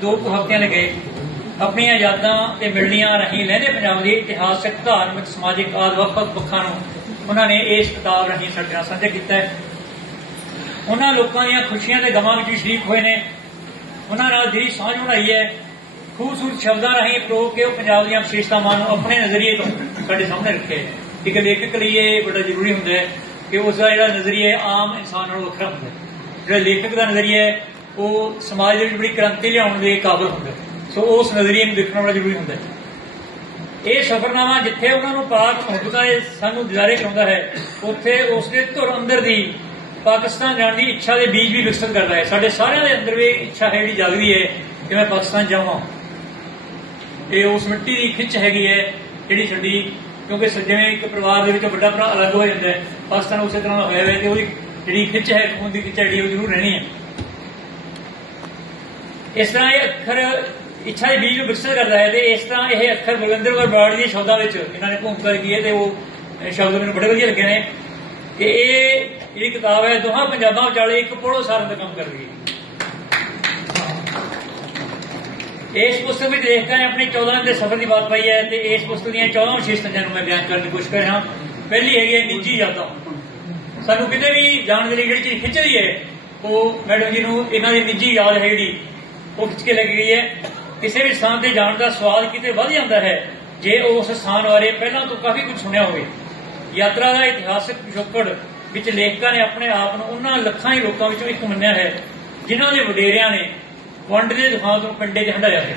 ਦੋ ਕੁ ਹਫ਼ਤਿਆਂ ਦੇ ਗਏ। ਆਪਣੀਆਂ ਯਾਦਾਂ ਤੇ ਮਿਲਣੀਆਂ ਰਹੀ ਲਹਿੰਦੇ ਪੰਜਾਬ ਦੀ ਇਤਿਹਾਸਕ, ਧਾਰਮਿਕ, ਸਮਾਜਿਕ ਆਦਿ ਵੱਖ-ਵੱਖ ਪੱਖਾਂ ਨੂੰ ਉਹਨਾਂ ਨੇ ਇਸ ਕਿਤਾਬ ਰਾਹੀਂ ਸਾਡੇ ਨਾਲ ਸਾਂਝਾ ਕੀਤਾ ਹੈ। ਉਹਨਾਂ ਲੋਕਾਂ ਦੀਆਂ ਖੁਸ਼ੀਆਂ ਤੇ ਗਮਾਂ ਵਿੱਚ ਵੀ ਸ਼ਰੀਕ ਹੋਏ ਨੇ। ਉਹਨਾਂ ਨਾਲ ਜਿਹੜੀ ਸਾਂਝ ਬਣਾਈ ਹੈ। ਖੂਬਸੂਰਤ ਸ਼ਬਦਾਂ ਰਾਹੀਂ ਪ੍ਰੋਗ ਕੇ ਉਹ ਪੰਜਾਬ ਦੀਆਂ ਵਿਸ਼ੇਸ਼ਤਾਵਾਂ ਨੂੰ ਆਪਣੇ ਨਜ਼ਰੀਏ ਤੋਂ ਸਾਡੇ ਸਾਹਮਣੇ ਰੱਖੇ ਇੱਕ ਲੇਖਕ ਲਈ ਇਹ ਬੜਾ ਜ਼ਰੂਰੀ ਹੁੰਦਾ ਹੈ ਕਿ ਉਸ ਦਾ ਜਿਹੜਾ ਨਜ਼ਰੀਆ ਹੈ, ਆਮ ਇਨਸਾਨ ਨਾਲੋਂ ਵੱਖਰਾ ਹੁੰਦਾ ਹੈ। ਜਿਹੜਾ ਲੇਖਕ ਦਾ ਨਜ਼ਰੀਆ ਹੈ ਉਹ ਸਮਾਜ ਦੇ ਵਿੱਚ ਬੜੀ ਕ੍ਰਾਂਤੀ ਲਿਆਉਣ ਦੇ ਕਾਬਿਲ ਹੁੰਦਾ। ਹੈ ਸੋ ਉਸ ਨਜ਼ਰੀਏ ਨੂੰ ਦੇਖਣਾ ਬੜਾ ਜ਼ਰੂਰੀ ਹੁੰਦਾ ਇਹ ਸਫਰਨਾਮਾ ਜਿੱਥੇ ਉਹਨਾਂ ਨੂੰ ਪਾਕ ਹੁੰਦਾ ਇਹ ਸਾਨੂੰ ਦਿਦਾਰੇ ਕਰਾਉਂਦਾ ਹੈ, ਉੱਥੇ ਉਸ ਦੇ ਧੁਰ ਅੰਦਰ ਦੀ ਪਾਕਿਸਤਾਨ ਜਾਣ ਦੀ ਇੱਛਾ ਦੇ ਬੀਜ ਵੀ ਵਿਕਸਿਤ ਕਰਦਾ ਹੈ। ਸਾਡੇ ਸਾਰਿਆਂ ਦੇ ਅੰਦਰ ਵੀ ਇੱਛਾ ਹੈ ਜਿਹੜੀ ਜਾਗਦੀ ਹੈ ਕਿ ਮੈਂ ਪਾਕਿਸਤਾਨ ਜਾਵਾਂ। ਇਹ ਉਸ ਮਿੱਟੀ ਦੀ ਖਿੱਚ ਹੈਗੀ ਹੈ ਜਿਹੜੀ ਸਾਡੀ ਕਿਉਂਕਿ ਜਿਵੇਂ ਇੱਕ ਪਰਿਵਾਰ ਦੇ ਵਿੱਚ ਵੱਡਾ ਭਰਾ ਅਲੱਗ ਹੋ ਜਾਂਦਾ ਹੈ, ਪਾਕਿਸਤਾਨ ਉਸੇ ਤਰ੍ਹਾਂ ਦਾ ਹੋਇਆ ਹੋਇਆ ਤੇ ਉਹਦੀ ਜਿਹੜੀ ਖਿੱਚ ਹੈ, ਖੂਨ ਦੀ ਖਿੱਚ ਜਿਹੜੀ ਉਹ ਜ਼ਰੂਰ ਰਹਿਣੀ ਹੈ। ਇਸ ਤਰ੍ਹਾਂ ਇਹ ਅੱਖਰ ਇੱਛਾ ਦੇ ਬੀਜ ਨੂੰ ਵਿਕਸਿਤ ਕਰਦਾ ਹੈ ਤੇ ਇਸ ਤਰ੍ਹਾਂ ਇਹ ਅੱਖਰ ਬਲਵਿੰਦਰ ਕੌਰ ਬਾੜ ਦੀ ਸ਼ਬਦਾਂ ਵਿੱਚ ਇਹਨਾਂ ਨੇ ਭੂਮਿਕਾ ਕੀ ਹੈ ਤੇ ਉਹ ਸ਼ਬਦ ਮੈਨੂੰ ਬੜੇ ਵਧੀਆ ਲੱਗੇ ਨੇ ਕਿ ਇਹ ਜਿਹੜੀ ਕਿਤਾਬ ਹੈ, ਦੋਹਾਂ ਪੰਜਾਬਾਂ ਵਿਚਾਲੇ ਇੱਕ ਪੋੜੋ ਸਾਰਨ ਦਾ ਕੰਮ ਕਰਦੀ ਹੈ। ਇਸ ਪੁਸਤਕ ਵਿੱਚ ਲੇਖਕਾਂ ਨੇ ਆਪਣੇ 14 ਦੇ ਸਫ਼ਰ ਦੀ ਬਾਤ ਪਾਈ ਹੈ ਤੇ ਇਸ ਪੁਸਤਕ ਦੀਆਂ 14 ਵਿਸ਼ੇਸ਼ਤਾਵਾਂ ਨੂੰ ਮੈਂ ਬਿਆਨ ਕਰਨ ਦੀ ਕੋਸ਼ਿਸ਼ ਕਰ ਰਿਹਾ ਪਹਿਲੀ ਹੈਗੀ ਹੈ ਨਿੱਜੀ ਯਾਦਾਂ। ਸਾਨੂੰ ਕਿਤੇ ਵੀ ਜਾਣ ਦੇ ਲਈ ਜਿਹੜੀ ਚੀਜ਼ ਖਿੱਚਦੀ ਹੈ, ਉਹ ਮੈਡਮ ਜੀ ਨੂੰ ਇਹਨਾਂ ਦੀ ਨਿੱਜੀ ਯਾਦ ਹੈ ਜਿਹੜੀ ਉਹ ਖਿੱਚ ਕੇ ਲੱਗ ਗਈ ਹੈ। ਕਿਸੇ ਵੀ ਸਥਾਨ ਤੇ ਜਾਣ ਦਾ ਸਵਾਦ ਕਿਤੇ ਵੱਧ ਜਾਂਦਾ ਹੈ। ਜੇ ਉਸ ਸਥਾਨ ਬਾਰੇ ਪਹਿਲਾਂ ਤੋਂ ਕਾਫੀ ਕੁਝ ਸੁਣਿਆ ਹੋਵੇ। ਯਾਤਰਾ ਦਾ ਇਤਿਹਾਸਕ ਪਿਛੋਕੜ ਵਿੱਚ ਲੇਖਕਾਂ ਨੇ ਆਪਣੇ ਆਪ ਨੂੰ ਉਹਨਾਂ ਲੱਖਾਂ ਹੀ ਲੋਕਾਂ ਵਿੱਚੋਂ ਇੱਕ ਮੰਨਿਆ ਹੈ, ਜਿਨ੍ਹਾਂ ਦੇ ਵਡੇਰਿਆਂ ਨੇ ਵੰਡ ਦੇ ਦੁਖਾਂ ਤੋਂ ਪਿੰਡੇ 'ਚ ਹੰਡਾਇਆ ਹੈ।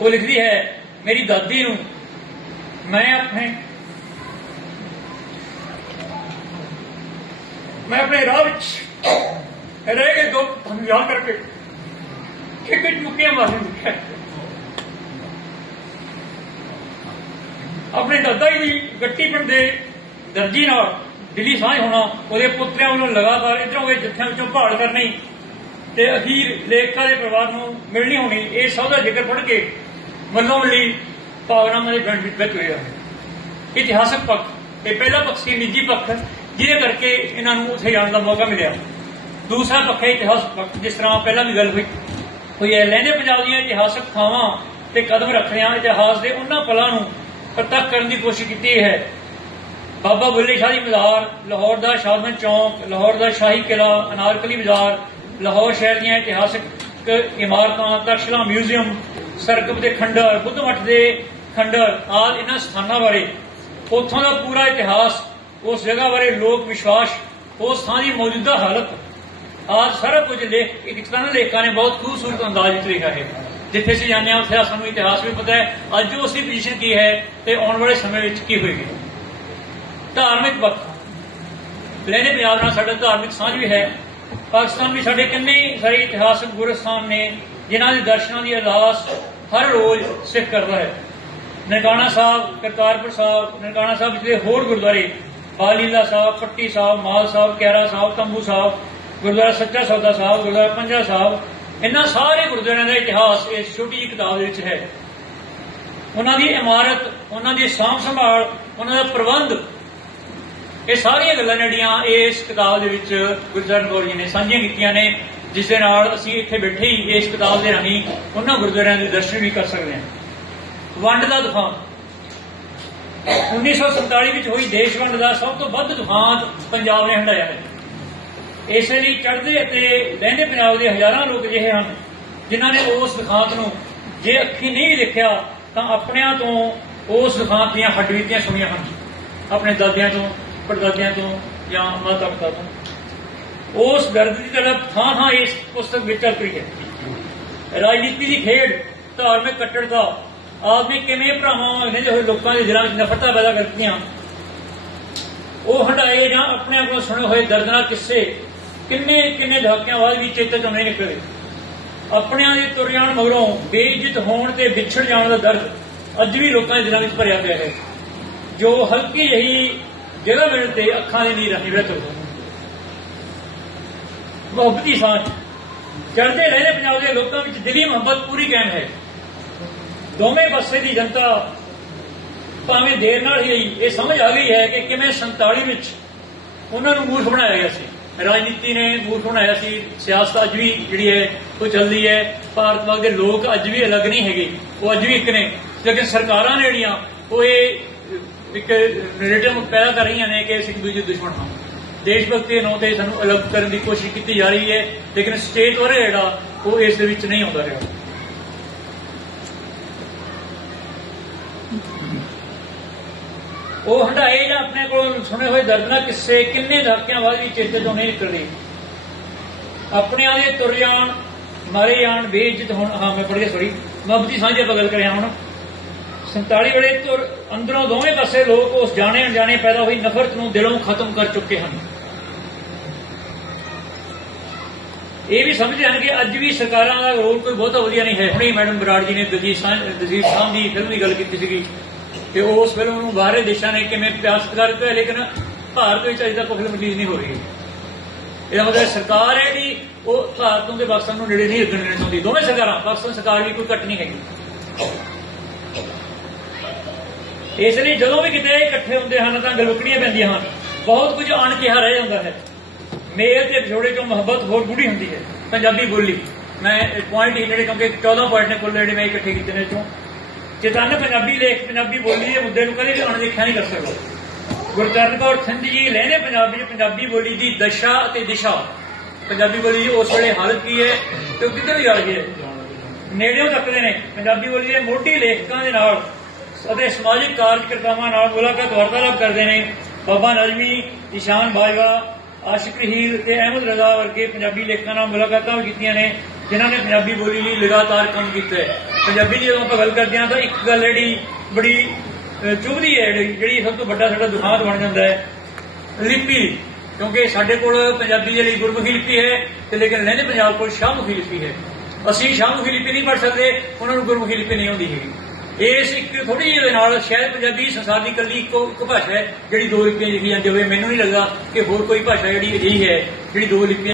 ਉਹ ਲਿਖਦੀ ਹੈ, ਮੇਰੀ ਦਾਦੀ ਨੂੰ ਮੈਂ ਆਪਣੇ ਮੈਂ ਆਪਣੇ ਰਾਹ ਵਿੱਚ ਰਹਿ ਕੇ ਦੁੱਖ ਤੁਹਾਨੂੰ ਯਾਦ ਕਰਕੇ ਕਿ ਕੁਝ ਮੁੱਕੀਆਂ ਆਪਣੇ ਦਾਦਾ ਜੀ ਦੀ ਗੱਟੀ ਪਿੰਡ ਦੇ ਦਰਜੀ ਨਾਲ ਦਿੱਲੀ ਸਾਂਝ ਹੋਣਾ, ਉਹਦੇ ਪੁੱਤਰਿਆਂ ਵੱਲੋਂ ਲਗਾਤਾਰ ਇਧਰੋਂ ਦੇ ਜੱਥਿਆਂ ਵਿੱਚੋਂ ਭਾਲ ਕਰਨੀ ਤੇ ਅਖੀਰ ਲੇਖਕਾਂ ਦੇ ਪਰਿਵਾਰ ਨੂੰ ਮਿਲਣੀ ਹੋਣੀ, ਇਹ ਸਭ ਦਾ ਜ਼ਿਕਰ ਪੜ੍ਹ ਕੇ ਮੱਲੋਂ ਲਈ ਭਾਵਨਾਵਾਂ ਦੇ ਪਿੰਡ ਵਿੱਚ ਹੋਇਆ। ਇਤਿਹਾਸਕ ਪੱਖ ਇਹ ਪਹਿਲਾ ਪੱਖ ਸੀ ਨਿੱਜੀ ਪੱਖ, ਜਿਹਦੇ ਕਰਕੇ ਇਹਨਾਂ ਨੂੰ ਉੱਥੇ ਜਾਣ ਦਾ ਮੌਕਾ ਮਿਲਿਆ। ਦੂਸਰਾ ਪੱਖ ਹੈ ਇਤਿਹਾਸਕ ਪੱਖ, ਜਿਸ ਤਰ੍ਹਾਂ ਪਹਿਲਾਂ ਵੀ ਗੱਲ ਹੋਈ। ਹੋਈ ਹੈ ਲਹਿੰਦੇ ਪੰਜਾਬ ਦੀਆਂ ਇਤਿਹਾਸਕ ਥਾਵਾਂ ਤੇ ਕਦਮ ਰੱਖਦਿਆਂ ਇਤਿਹਾਸ ਦੇ ਉਹਨਾਂ ਪਲਾਂ ਨੂੰ ਪ੍ਰਤੱਖ ਕਰਨ ਦੀ ਕੋਸ਼ਿਸ਼ ਕੀਤੀ ਹੈ। ਬਾਬਾ ਬੁੱਲੇ ਸ਼ਾਹ ਦੀ ਮਜ਼ਾਰ ਲਾਹੌਰ ਦਾ ਸ਼ਾਦਮਨ ਚੌਂਕ, ਲਾਹੌਰ ਦਾ ਸ਼ਾਹੀ ਕਿਲਾ, ਅਨਾਰਕਲੀ ਬਾਜ਼ਾਰ, ਲਾਹੌਰ ਸ਼ਹਿਰ ਦੀਆਂ ਇਤਿਹਾਸਕ ਇਮਾਰਤਾਂ ਤਖਸ਼ਲਾ ਮਿਊਜ਼ੀਅਮ ਸਰਕਬ ਦੇ ਖੰਡਰ, ਬੁੱਧ ਮੱਠ ਦੇ ਖੰਡਰ, ਆਦਿ ਇਹਨਾਂ ਸਥਾਨਾਂ ਬਾਰੇ। ਉੱਥੋਂ ਦਾ ਪੂਰਾ ਇਤਿਹਾਸ, ਉਸ ਜਗ੍ਹਾ ਬਾਰੇ ਲੋਕ ਵਿਸ਼ਵਾਸ, ਉਸ ਥਾਂ ਦੀ ਮੌਜੂਦਾ ਹਾਲਤ ਆਜ ਸਾਰਾ ਕੁਝ ਲੇਖ ਇੱਕ ਤਰ੍ਹਾਂ ਲੇਖਕਾਂ ਨੇ ਬਹੁਤ ਖੂਬਸੂਰਤ ਅੰਦਾਜ਼ ਵਿੱਚ ਲਿਖਿਆ ਹੈ। ਜਿੱਥੇ ਅਸੀਂ ਜਾਂਦੇ ਹਾਂ, ਉੱਥੇ ਸਾਨੂੰ ਇਤਿਹਾਸ ਵੀ ਪਤਾ ਹੈ। ਅੱਜ ਜੋ ਅਸੀਂ ਪੋਜੀਸ਼ਨ ਕੀ ਹੈ ਤੇ ਆਉਣ ਵਾਲੇ ਸਮੇਂ ਵਿੱਚ ਕੀ ਹੋਏਗੀ। ਧਾਰਮਿਕ ਵਕਤ। ਲੈਨੇ ਪੰਜਾਬ ਨਾਲ ਸਾਡਾ ਧਾਰਮਿਕ ਸਾਂਝ ਵੀ ਹੈ। ਪਾਕਿਸਤਾਨ ਵੀ ਸਾਡੇ ਕਿੰਨੇ ਸਾਰੇ ਇਤਿਹਾਸਕ ਗੁਰਸਥਾਨ ਨੇ, ਜਿਨ੍ਹਾਂ ਦੇ ਦਰਸ਼ਨਾਂ ਦੀ ਅਰਦਾਸ ਹਰ ਰੋਜ਼ ਸਿੱਖ ਕਰਦਾ ਹੈ। ਨਨਕਾਣਾ ਸਾਹਿਬ, ਕਰਤਾਰਪੁਰ ਸਾਹਿਬ, ਨਨਕਾਣਾ ਸਾਹਿਬ ਵਿਚਲੇ ਹੋਰ ਗੁਰਦੁਆਰੇ, ਬਾਲੀਲਾ ਸਾਹਿਬ, ਪੱਟੀ ਸਾਹਿਬ, ਮਾਲ ਸਾਹਿਬ ਕੈਰਾ ਸਾਹਿਬ, ਤੰਬੂ ਸਾਹਿਬ ਗੁਰਦੁਆਰਾ ਸੱਚਾ ਸੌਦਾ ਸਾਹਿਬ, ਗੁਰਦੁਆਰਾ ਪੰਜਾ ਸਾਹਿਬ, ਇਹਨਾਂ ਸਾਰੇ ਗੁਰਦੁਆਰਿਆਂ ਦਾ ਇਤਿਹਾਸ ਇਸ ਛੋਟੀ ਜਿਹੀ ਕਿਤਾਬ ਦੇ ਵਿੱਚ ਹੈ। ਉਹਨਾਂ ਦੀ ਇਮਾਰਤ, ਉਹਨਾਂ ਦੀ ਸਾਂਭ ਸੰਭਾਲ, ਉਹਨਾਂ ਦਾ ਪ੍ਰਬੰਧ, ਇਹ ਸਾਰੀਆਂ ਗੱਲਾਂ ਜਿਹੜੀਆਂ ਇਸ ਕਿਤਾਬ ਦੇ ਵਿੱਚ ਗੁਰਜਰਨ ਕੌਰ ਜੀ ਨੇ ਸਾਂਝੀਆਂ ਕੀਤੀਆਂ ਨੇ, ਜਿਸ ਦੇ ਨਾਲ ਅਸੀਂ ਇੱਥੇ ਬੈਠੇ ਹੀ ਇਸ ਕਿਤਾਬ ਦੇ ਰਾਹੀਂ ਉਹਨਾਂ ਗੁਰਦੁਆਰਿਆਂ ਦੇ ਦਰਸ਼ਨ ਵੀ ਕਰ ਸਕਦੇ ਹਾਂ। ਵੰਡ ਦਾ ਤੂਫਾਨ। 1947 ਵਿੱਚ ਹੋਈ ਦੇਸ਼ ਵੰਡ ਦਾ ਸਭ ਤੋਂ ਵੱਧ ਤੂਫਾਨ ਪੰਜਾਬ ਨੇ ਹੰਡਾਇਆ ਹੈ। ਇਸੇ ਲਈ ਚੜ੍ਹਦੇ ਅਤੇ ਲਹਿੰਦੇ ਪੰਜਾਬ ਦੇ ਹਜ਼ਾਰਾਂ ਲੋਕ ਅਜਿਹੇ ਹਨ, ਜਿਨ੍ਹਾਂ ਨੇ ਉਸ ਦੁਖਾਂਤ ਨੂੰ ਜੇ ਅੱਖੀ ਨਹੀਂ ਦੇਖਿਆ, ਤਾਂ ਆਪਣਿਆਂ ਤੋਂ ਉਸ ਦੁਖਾਂਤ ਦੀਆਂ ਹੱਡਵੀਤੀਆਂ ਸੁਣੀਆਂ ਹਨ। ਆਪਣੇ ਦਾਦਿਆਂ ਤੋਂ, ਪੜਦਾਦਿਆਂ ਤੋਂ ਜਾਂ ਮਾਤਾ ਪਿਤਾ ਤੋਂ। ਉਸ ਦਰਦ ਦੀ ਤੜਪ ਥਾਂ ਥਾਂ ਇਸ ਪੁਸਤਕ ਵਿੱਚ ਚੱਲ ਰਹੀ ਹੈ। ਰਾਜਨੀਤੀ ਦੀ ਖੇਡ, ਧਾਰਮਿਕ ਕੱਟੜਤਾ, ਆਦਮੀ ਕਿਵੇਂ ਭਰਾਵਾਂ ਨੇ ਜੋ ਲੋਕਾਂ ਦੇ ਦਿਲਾਂ ਚ ਨਫ਼ਰਤਾਂ ਪੈਦਾ ਕਰਤੀਆਂ ਉਹ ਹਟਾਏ ਜਾਂ ਆਪਣੇ ਆਪ ਨੂੰ ਸੁਣੇ ਹੋਏ ਦਰਦਨਾਕ ਕਿੱਸੇ ਕਿੰਨੇ ਕਿੰਨੇ ਦਹਾਕਿਆਂ ਬਾਅਦ ਵੀ ਚੇਤੇ ਚੋਂ ਨਹੀਂ ਨਿਕਲੇ। ਆਪਣਿਆਂ ਦੇ ਤੁਰ ਜਾਣ ਮਗਰੋਂ ਬੇਇੱਜ਼ਤ ਹੋਣ ਤੇ ਵਿਛੜ ਜਾਣ ਦਾ ਦਰਦ ਅੱਜ ਵੀ ਲੋਕਾਂ ਦੇ ਦਿਲਾਂ ਵਿੱਚ ਭਰਿਆ ਪਿਆ ਹੈ। ਜੋ ਹਲਕੀ ਜਿਹੀ ਜਗ੍ਹਾ ਮਿਲਣ ਤੇ ਅੱਖਾਂ ਦੇ ਨੀਰ ਰਾਹੀਂ ਵਹਿ ਤੁਰਦਾ ਮੁਹੱਬਤੀ ਸਾਂਝ। ਚੜ੍ਹਦੇ ਰਹਿੰਦੇ ਪੰਜਾਬ ਦੇ ਲੋਕਾਂ ਵਿੱਚ ਦਿਲੀ ਮੁਹੱਬਤ ਪੂਰੀ ਕਾਇਮ ਹੈ। ਦੋਵੇਂ ਪਾਸੇ ਦੀ ਜਨਤਾ ਭਾਵੇਂ ਦੇਰ ਨਾਲ ਹੀ ਇਹ ਸਮਝ ਆ ਗਈ ਹੈ ਕਿ ਕਿਵੇਂ 47 ਵਿੱਚ ਉਹਨਾਂ ਨੂੰ ਮੂਰਖ ਬਣਾਇਆ ਗਿਆ ਸੀ। ਰਾਜਨੀਤੀ ਨੇ ਮੂਰਖ ਬਣਾਇਆ ਸੀ, ਸਿਆਸਤ ਅੱਜ ਵੀ ਜਿਹੜੀ ਹੈ, ਉਹ ਚੱਲਦੀ ਹੈ। ਭਾਰਤ ਵਰਗੇ ਦੇ ਲੋਕ ਅੱਜ ਵੀ ਅਲੱਗ ਨਹੀਂ ਹੈਗੇ। ਉਹ ਅੱਜ ਵੀ ਇੱਕ ਨੇ। ਲੇਕਿਨ ਸਰਕਾਰਾਂ ਨੇ ਜਿਹੜੀਆਂ, ਉਹ ਇਹ ਇੱਕ ਨੈਰੇਟਿਵ ਪੈਦਾ ਕਰ ਰਹੀਆਂ ਨੇ ਕਿ ਅਸੀਂ ਇੱਕ ਦੂਜੇ ਦੁਸ਼ਮਣ ਹਾਂ। ਦੇਸ਼ ਭਗਤੀ ਦੇ ਨਾਂ ਤੇ ਸਾਨੂੰ ਅਲੱਗ ਕਰਨ ਦੀ ਕੋਸ਼ਿਸ਼ ਕੀਤੀ ਜਾ ਰਹੀ ਹੈ, ਲੇਕਿਨ ਸਟੇਟ ਵਰ ਜਿਹੜਾ, ਉਹ ਇਸ ਦੇ ਵਿੱਚ ਨਹੀਂ ਆਉਂਦਾ ਰਿਹਾ। ਉਹ ਹੰਡਾਏ ਜਾਂ ਆਪਣੇ ਕੋਲ ਸੁਣੇ ਹੋਏ ਦਰਦਨਾਕ ਕਿੱਸੇ ਕਿੰਨੇ ਦਹਾਕਿਆਂ ਬਾਅਦ ਵੀ ਚੇਤੇ ਤੋਂ ਨਹੀਂ ਨਿਕਲਦੇ। ਆਪਣਿਆਂ ਦੇ ਤੁਰ ਜਾਣ, ਮਾਰੇ ਜਾਣ, ਬੇਇੱਜ਼ਤ ਹੋਣ। ਹਾਂ, ਮੈਂ ਪੜ੍ਹ ਗਿਆ ਸੌਰੀ ਮਬਦੀ ਸਾਂਝੇ ਬਗਲ ਕਰਿਆ ਹੁਣ। 47 ਵੇਲੇ ਤੁਰ ਅੰਦਰੋਂ ਦੋਵੇਂ ਪਾਸੇ ਲੋਕ ਉਸ ਜਾਣੇ ਅਣਜਾਣੇ ਪੈਦਾ ਹੋਈ ਨਫ਼ਰਤ ਨੂੰ ਦਿਲੋਂ ਖਤਮ ਕਰ ਚੁੱਕੇ ਹਨ। ਇਹ ਵੀ ਸਮਝਦੇ ਹਨ ਕਿ ਅੱਜ ਵੀ ਸਰਕਾਰਾਂ ਦਾ ਰੋਲ ਕੋਈ ਬਹੁਤਾ ਵਧੀਆ ਨਹੀਂ ਹੈ। ਹੁਣੇ ਮੈਡਮ ਬਰਾੜ ਜੀ ਨੇ ਦਲਜੀਤ ਸਾਹਿਬ ਦੀ ਫਿਲਮ ਦੀ ਗੱਲ ਕੀਤੀ ਸੀਗੀ। ਤੇ ਉਸ ਫਿਲਮ ਨੂੰ ਬਾਹਰੇ ਦੇਸ਼ਾਂ ਨੇ ਕਿਵੇਂ ਪਿਆਸ ਕਰ ਦਿੱਤਾ ਲੇਕਿਨ ਭਾਰਤ ਵਿੱਚ ਅਜੇ ਤੱਕ ਫਿਲਮ ਰਿਲੀਜ਼ ਨਹੀਂ ਹੋ ਰਹੀ। ਇਹਦਾ ਮਤਲਬ ਸਰਕਾਰ ਹੈ ਜਿਹੜੀ ਉਹ ਭਾਰਤ ਨੂੰ ਤੇ ਪਾਕਿਸਤਾਨ ਨੂੰ ਨੇੜੇ ਨਹੀਂ ਲੱਗਣ ਦੇਣਾ ਚਾਹੁੰਦੀ। ਦੋਵੇਂ ਸਰਕਾਰਾਂ, ਪਾਕਿਸਤਾਨ ਸਰਕਾਰ ਵੀ ਕੋਈ ਘੱਟ ਨਹੀਂ ਹੈਗੀ। ਇਸ ਲਈ ਜਦੋਂ ਵੀ ਕਿਤੇ ਇਕੱਠੇ ਹੁੰਦੇ ਹਨ, ਤਾਂ ਗਲਵਕੜੀਆਂ ਪੈਂਦੀਆਂ ਹਨ। ਬਹੁਤ ਕੁਝ ਅਣ ਕਿਹਾ ਰਹਿ ਜਾਂਦਾ ਹੈ। ਮੇਲ ਤੇ ਵਿਛੋੜੇ ਚੋਂ ਮੁਹੱਬਤ ਹੋਰ ਗੂੜੀ ਹੁੰਦੀ ਹੈ। ਪੰਜਾਬੀ ਬੋਲੀ। ਮੈਂ ਪੁਆਇੰਟ ਹੀ ਜਿਹੜੇ ਕਿਉਂਕਿ 14 ਪੁਆਇੰਟ ਨੇ ਕੁੱਲ ਜਿਹੜੇ ਮੈਂ ਇਕੱਠੇ ਕੀਤੇ ਨੇ ਚੋਂ ਚੇਤਨ ਪੰਜਾਬੀ ਲੇਖ ਪੰਜਾਬੀ ਬੋਲੀ ਦੇ ਮੁੱਦੇ ਨੂੰ ਕਦੇ ਵੀ ਅਣਦੇਖਿਆ ਨਹੀਂ ਕਰ ਸਕਦਾ। ਗੁਰਚਰਨ ਕੌਰ ਸਿੰਘ ਜੀ ਲੈਣੇ ਪੰਜਾਬ ਵਿੱਚ ਪੰਜਾਬੀ ਬੋਲੀ ਦੀ ਦਸ਼ਾ ਅਤੇ ਦਿਸ਼ਾ। ਪੰਜਾਬੀ ਬੋਲੀ ਦੀ ਉਸ ਵੇਲੇ ਹਾਲਤ ਕੀ ਹੈ ਤੇ ਉਹ ਕਿੱਧਰ ਜਾ ਰਹੀ ਹੈ? ਨੇੜਿਓਂ ਤੱਕਦੇ ਨੇ। ਪੰਜਾਬੀ ਬੋਲੀ ਦੇ ਮੋਢੀ ਲੇਖਕਾਂ ਦੇ ਨਾਲ ਅਤੇ ਸਮਾਜਿਕ ਕਾਰਜਕਰਤਾਵਾਂ ਨਾਲ ਮੁਲਾਕਾਤ ਵਾਰਤਾਲਾਪ ਕਰਦੇ ਨੇ। ਬਾਬਾ ਨਜ਼ਮੀ ਇਸ਼ਾਨ ਬਾਜਵਾ, ਆਸ਼ਿਕ ਹੀਰ ਤੇ ਅਹਿਮਦ ਰਜ਼ਾ ਵਰਗੇ ਪੰਜਾਬੀ ਲੇਖਕਾਂ ਨਾਲ ਮੁਲਾਕਾਤਾਂ ਵੀ ਕੀਤੀਆਂ ਨੇ, ਜਿਨ੍ਹਾਂ ਨੇ ਪੰਜਾਬੀ ਬੋਲੀ ਲਈ ਲਗਾਤਾਰ ਕੰਮ ਕੀਤਾ ਹੈ। ਪੰਜਾਬੀ ਦੀ ਜਦੋਂ ਆਪਾਂ ਗੱਲ ਕਰਦੇ ਹਾਂ ਤਾਂ ਇੱਕ ਗੱਲ ਜਿਹੜੀ ਬੜੀ ਅਹ, ਚੁਭਦੀ ਹੈ ਜਿਹੜੀ ਸਭ ਤੋਂ ਵੱਡਾ ਸਾਡਾ ਦੁਖਾਂਤ ਬਣ ਜਾਂਦਾ ਹੈ। ਲਿਪੀ ਕਿਉਂਕਿ ਸਾਡੇ ਕੋਲ ਪੰਜਾਬੀ ਦੇ ਲਈ ਗੁਰਮੁਖੀ ਲਿਪੀ ਹੈ ਤੇ ਲੇਕਿਨ ਲਹਿੰਦੇ ਪੰਜਾਬ ਕੋਲ ਸ਼ਾਹਮੁਖੀ ਲਿਪੀ ਹੈ। ਅਸੀਂ ਸ਼ਾਹਮੁਖੀ ਲਿਪੀ ਨਹੀਂ ਪੜ੍ਹ ਸਕਦੇ ਉਹਨਾਂ ਨੂੰ ਗੁਰਮੁਖੀ ਲਿਪੀ ਨਹੀਂ ਆਉਂਦੀ ਹੈਗੀ। ਇਸ ਇੱਕ ਥੋੜੀ ਜਿਹੀ ਦੇ ਨਾਲ ਸ਼ਾਇਦ ਪੰਜਾਬੀ ਸੰਸਾਰ ਦੀ ਇਕੱਲੀ ਇੱਕੋ ਇੱਕ ਭਾਸ਼ਾ ਹੈ ਜਿਹੜੀ ਦੋ ਲਿਪੀਆਂ ਲਿਖੀ ਜਾਂਦੀ ਹੋਵੇ ਮੈਨੂੰ ਨਹੀਂ ਲੱਗਦਾ ਕਿ ਹੋਰ ਕੋਈ ਭਾਸ਼ਾ ਜਿਹੜੀ ਅਜਿਹੀ ਹੈ ਜਿਹੜੀ ਦੋ ਲਿਪੀਆਂ